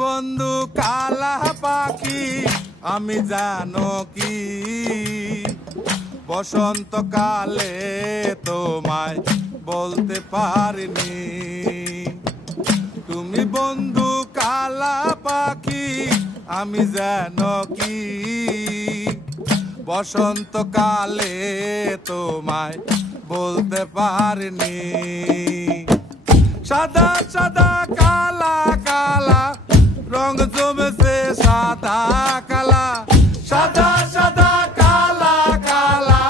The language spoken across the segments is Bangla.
বন্ধু কালা পাখি আমি জানো কি বসন্তকালে তোমায় বলতে পারিনি। তুমি বন্ধু কালা পাখি আমি জানো কি বসন্তকালে তোমায় বলতে পারিনি। সাদা সাদা কালা কালা রং জমেছে সাদা কালা, সাদা সাদা কালা কালা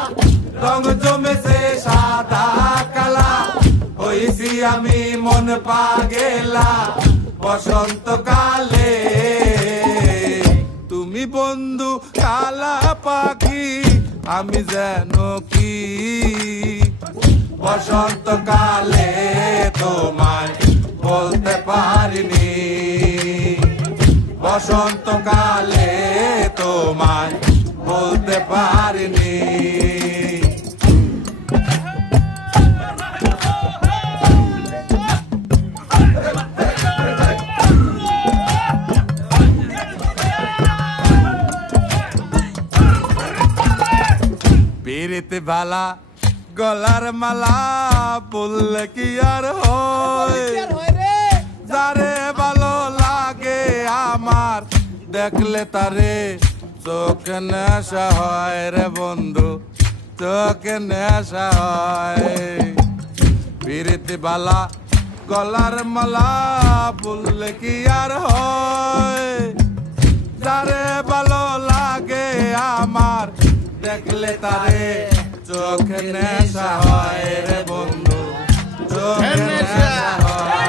রং জমেছে সাদা কালা। হইছি আমি মন পাগেলা বসন্তকালে। তুমি বন্ধু কালা পাখি আমি জানো কি বসন্তকালে তোমায় বলতে পারিনি। বসন্তকালে তোমায় বলতে পারিনি। পিরিতে বালা গলার মালা বললে কি আর হয়, যারে ভালো লাগে আমার দেখলে তারে চোখে নেশা হয় রে বন্ধু, চোখে নেশা হয়। পিরিতে বালা গলার মালা বললে কি আর হয়, যারে ভালো লাগে আমার দেখলে তারে চোখে নেশা হয় রে বন্ধু, চোখে নেশা হয়।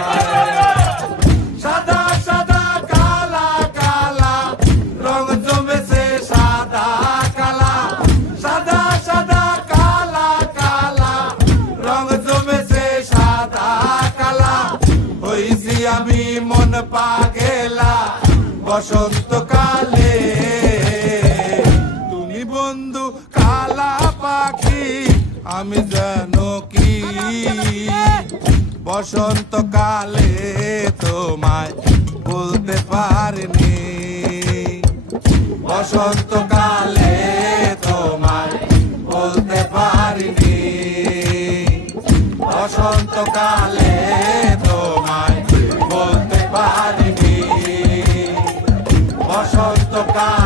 সাদা সাদা কালা কালা রং জমেছে সাদা কালা, সাদা সাদা কালা কালা রং জমেছে সাদা কালা। হইছি আমি মন পাগেলা বসন্তকালে। তুমি বন্ধু কালা পাখি আমি জানো কি বসন্তকালে তোমায় বলতে পারিনি। বসন্তকালে তোমায় বলতে পারিনি। বসন্তকালে তোমায় বলতে পারিনি। বসন্তকাল